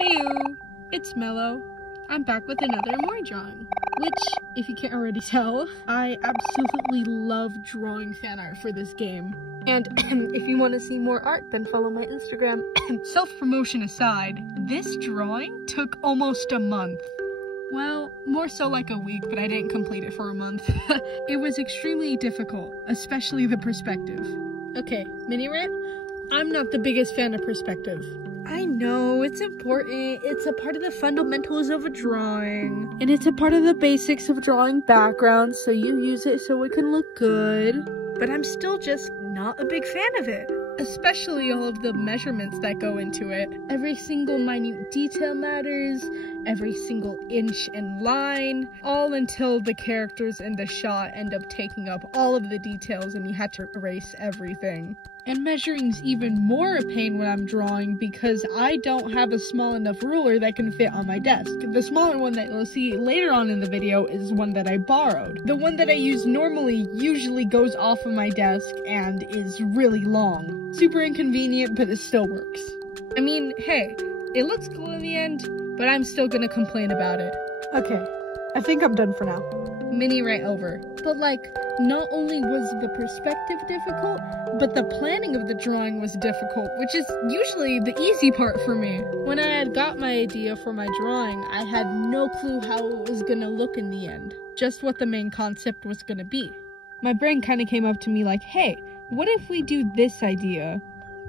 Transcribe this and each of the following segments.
Heyo, it's Mello. I'm back with another Omori drawing, which, if you can't already tell, I absolutely love drawing fan art for this game. And if you want to see more art, then follow my Instagram. Self-promotion aside, this drawing took almost a month. Well, more so like a week, but I didn't complete it for a month. It was extremely difficult, especially the perspective. Okay, mini rant? I'm not the biggest fan of perspective. I know, it's important. It's a part of the fundamentals of a drawing. And it's a part of the basics of drawing backgrounds, so you use it so it can look good. But I'm still just not a big fan of it. Especially all of the measurements that go into it. Every single minute detail matters, every single inch and line, all until the characters in the shot end up taking up all of the details and you had to erase everything. And measuring's even more a pain when I'm drawing because I don't have a small enough ruler that can fit on my desk. The smaller one that you'll see later on in the video is one that I borrowed. The one that I use normally usually goes off of my desk and is really long. Super inconvenient, but it still works. I mean, hey, it looks cool in the end, but I'm still gonna complain about it. Okay, I think I'm done for now. Mini rant over. But like, not only was the perspective difficult, but the planning of the drawing was difficult, which is usually the easy part for me. When I had got my idea for my drawing, I had no clue how it was gonna look in the end. Just what the main concept was gonna be. My brain kind of came up to me like, hey, what if we do this idea?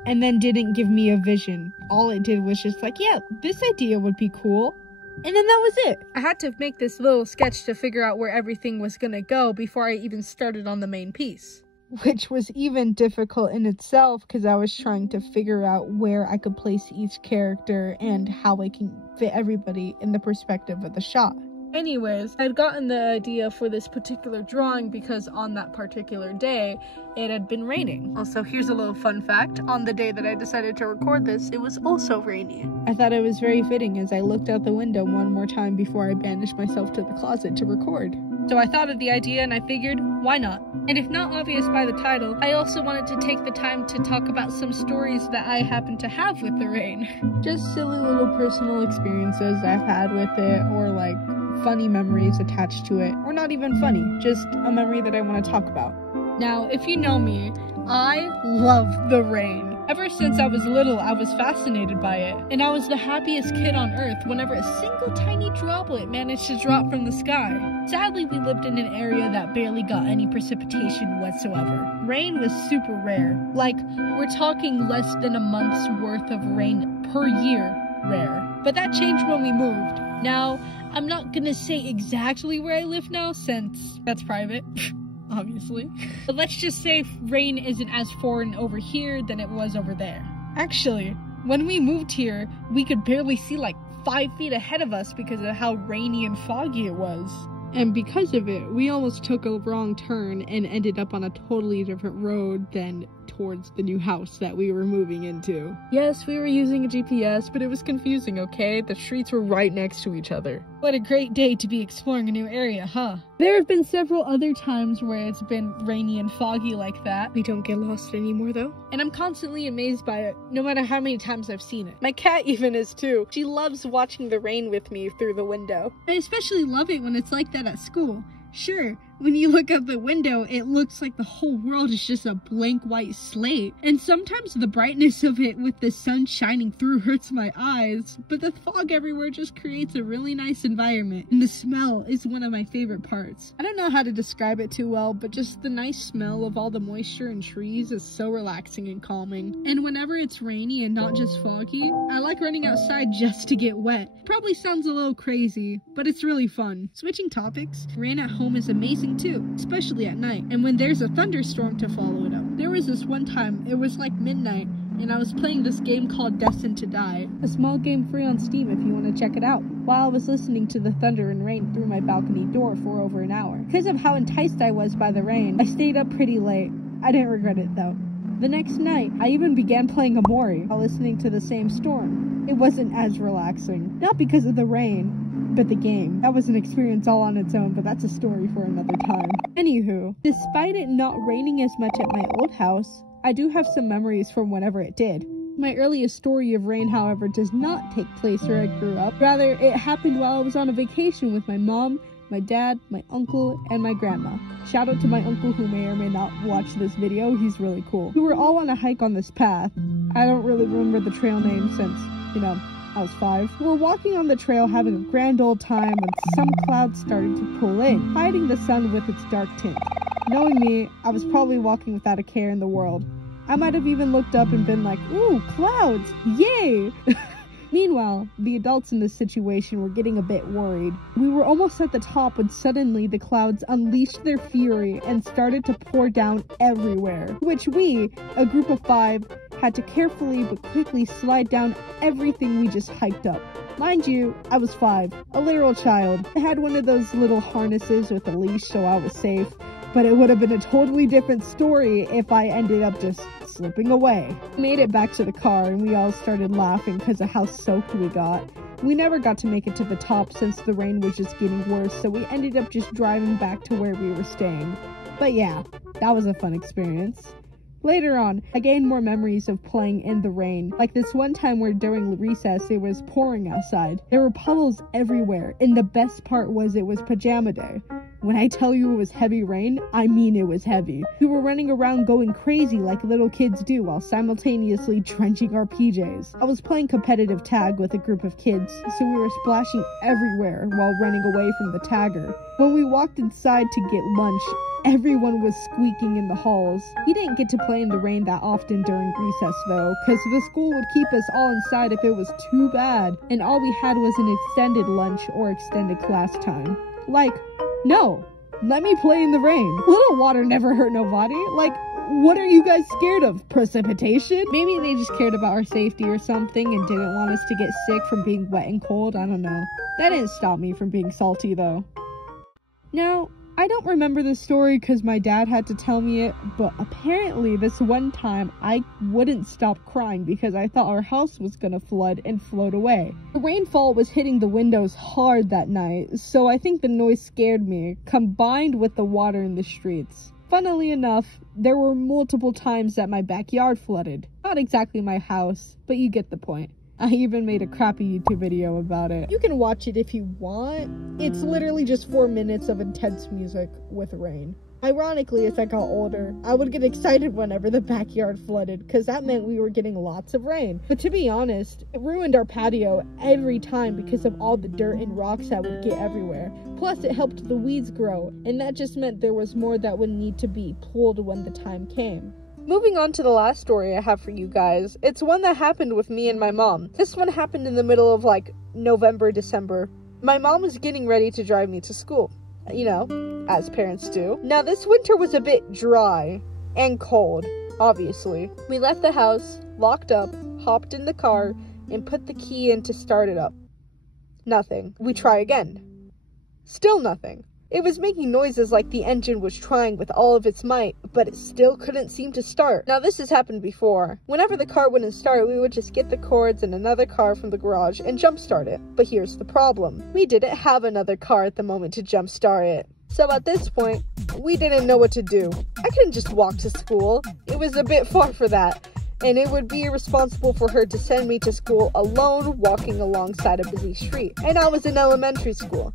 And then didn't give me a vision. All it did was just like, yeah, this idea would be cool. And then that was it. I had to make this little sketch to figure out where everything was gonna go before I even started on the main piece. Which was even difficult in itself because I was trying to figure out where I could place each character and how I can fit everybody in the perspective of the shot. Anyways, I'd gotten the idea for this particular drawing because on that particular day, it had been raining. Also, here's a little fun fact. On the day that I decided to record this, it was also rainy. I thought it was very fitting as I looked out the window one more time before I banished myself to the closet to record. So I thought of the idea and I figured, why not? And if not obvious by the title, I also wanted to take the time to talk about some stories that I happen to have with the rain. Just silly little personal experiences I've had with it, or like funny memories attached to it, or not even funny, just a memory that I want to talk about. Now, if you know me, I love the rain. Ever since I was little, I was fascinated by it, and I was the happiest kid on earth whenever a single tiny droplet managed to drop from the sky. Sadly, we lived in an area that barely got any precipitation whatsoever. Rain was super rare. Like, we're talking less than a month's worth of rain per year rare. But that changed when we moved. Now, I'm not gonna say exactly where I live now since that's private. Obviously. But let's just say rain isn't as foreign over here than it was over there. Actually, when we moved here, we could barely see like 5 feet ahead of us because of how rainy and foggy it was. And because of it, we almost took a wrong turn and ended up on a totally different road than towards the new house that we were moving into. Yes, we were using a GPS, but it was confusing, okay? The streets were right next to each other. What a great day to be exploring a new area, huh? There have been several other times where it's been rainy and foggy like that. We don't get lost anymore, though. And I'm constantly amazed by it, no matter how many times I've seen it. My cat even is too. She loves watching the rain with me through the window. I especially love it when it's like that at school. Sure, when you look out the window, it looks like the whole world is just a blank white slate. And sometimes the brightness of it with the sun shining through hurts my eyes, but the fog everywhere just creates a really nice environment. And the smell is one of my favorite parts. I don't know how to describe it too well, but just the nice smell of all the moisture and trees is so relaxing and calming. And whenever it's rainy and not just foggy, I like running outside just to get wet. Probably sounds a little crazy, but it's really fun. Switching topics, rain at home is amazing too, especially at night, and when there's a thunderstorm to follow it up. There was this one time, it was like midnight, and I was playing this game called Destined to Die, a small game free on Steam if you want to check it out, while I was listening to the thunder and rain through my balcony door for over an hour. Because of how enticed I was by the rain, I stayed up pretty late. I didn't regret it though. The next night, I even began playing Omori while listening to the same storm. It wasn't as relaxing, not because of the rain, but the game. That was an experience all on its own, but that's a story for another time. Anywho, despite it not raining as much at my old house, I do have some memories from whenever it did. My earliest story of rain, however, does not take place where I grew up. Rather, it happened while I was on a vacation with my mom, my dad, my uncle, and my grandma. Shout out to my uncle who may or may not watch this video. He's really cool. We were all on a hike on this path. I don't really remember the trail name since, I was 5. We were walking on the trail having a grand old time when some clouds started to pull in, hiding the sun with its dark tint. Knowing me, I was probably walking without a care in the world. I might have even looked up and been like, ooh, clouds, yay! Meanwhile, the adults in this situation were getting a bit worried. We were almost at the top when suddenly the clouds unleashed their fury and started to pour down everywhere, which we, a group of 5, had to carefully but quickly slide down everything we just hiked up. Mind you, I was 5, a literal child. I had one of those little harnesses with a leash so I was safe, but it would have been a totally different story if I ended up just slipping away. We made it back to the car and we all started laughing because of how soaked we got. We never got to make it to the top since the rain was just getting worse, so we ended up just driving back to where we were staying. But yeah, that was a fun experience. Later on, I gained more memories of playing in the rain. Like this one time where during recess it was pouring outside. There were puddles everywhere, and the best part was it was pajama day. When I tell you it was heavy rain, I mean it was heavy. We were running around going crazy like little kids do while simultaneously drenching our PJs. I was playing competitive tag with a group of kids, so we were splashing everywhere while running away from the tagger. When we walked inside to get lunch, everyone was squeaking in the halls. We didn't get to play in the rain that often during recess though, because the school would keep us all inside if it was too bad, and all we had was an extended lunch or extended class time. Like, no, let me play in the rain. Little water never hurt nobody. Like, what are you guys scared of? Precipitation? Maybe they just cared about our safety or something and didn't want us to get sick from being wet and cold. I don't know. That didn't stop me from being salty though. Now, I don't remember this story because my dad had to tell me it, but apparently this one time I wouldn't stop crying because I thought our house was gonna flood and float away. The rainfall was hitting the windows hard that night, so I think the noise scared me, combined with the water in the streets. Funnily enough, there were multiple times that my backyard flooded. Not exactly my house, but you get the point. I even made a crappy YouTube video about it. You can watch it if you want. It's literally just 4 minutes of intense music with rain. Ironically, as I got older, I would get excited whenever the backyard flooded, because that meant we were getting lots of rain. But to be honest, it ruined our patio every time because of all the dirt and rocks that would get everywhere. Plus, it helped the weeds grow, and that just meant there was more that would need to be pulled when the time came. Moving on to the last story I have for you guys, it's one that happened with me and my mom. This one happened in the middle of like November, December. My mom was getting ready to drive me to school, you know, as parents do. Now this winter was a bit dry and cold, obviously. We left the house, locked up, hopped in the car, and put the key in to start it up. Nothing. We try again. Still nothing. It was making noises like the engine was trying with all of its might, but it still couldn't seem to start. Now this has happened before. Whenever the car wouldn't start, we would just get the cords in another car from the garage and jumpstart it. But here's the problem. We didn't have another car at the moment to jumpstart it. So at this point, we didn't know what to do. I couldn't just walk to school. It was a bit far for that. And it would be irresponsible for her to send me to school alone, walking alongside a busy street. And I was in elementary school.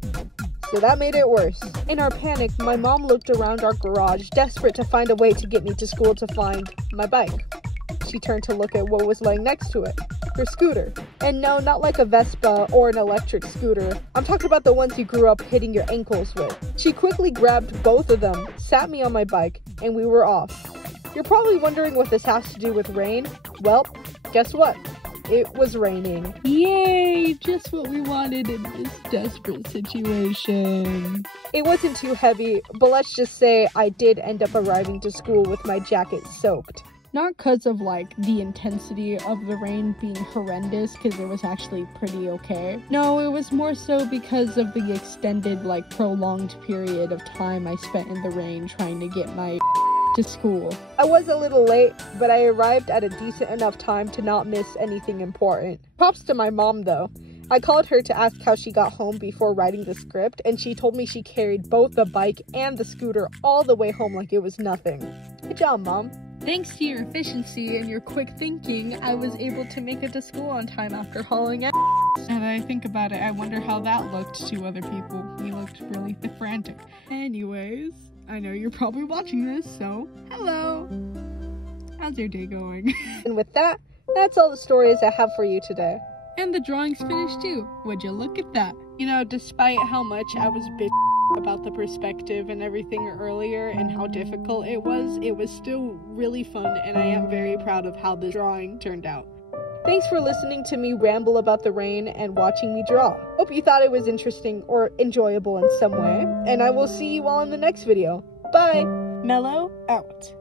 So that made it worse. In our panic, my mom looked around our garage, desperate to find a way to get me to school to find my bike. She turned to look at what was laying next to it, her scooter. And no, not like a Vespa or an electric scooter. I'm talking about the ones you grew up hitting your ankles with. She quickly grabbed both of them, sat me on my bike, and we were off. You're probably wondering what this has to do with rain. Well, guess what? It was raining. Yay! Just what we wanted in this desperate situation. It wasn't too heavy, but let's just say I did end up arriving to school with my jacket soaked. Not because of like the intensity of the rain being horrendous, because it was actually pretty okay. No, it was more so because of the extended, like prolonged period of time I spent in the rain trying to get my to school. I was a little late, but I arrived at a decent enough time to not miss anything important. Props to my mom though. I called her to ask how she got home before writing the script, and she told me she carried both the bike and the scooter all the way home like it was nothing. Good job, Mom. Thanks to your efficiency and your quick thinking, I was able to make it to school on time after hauling ass. Now that I think about it, I wonder how that looked to other people. We looked really frantic. Anyways, I know you're probably watching this, so hello! How's your day going? And with that, that's all the stories I have for you today. And the drawing's finished too. Would you look at that? You know, despite how much I was bitching about the perspective and everything earlier and how difficult it was still really fun, and I am very proud of how the drawing turned out. Thanks for listening to me ramble about the rain and watching me draw. Hope you thought it was interesting or enjoyable in some way, and I will see you all in the next video. Bye! Mellow out.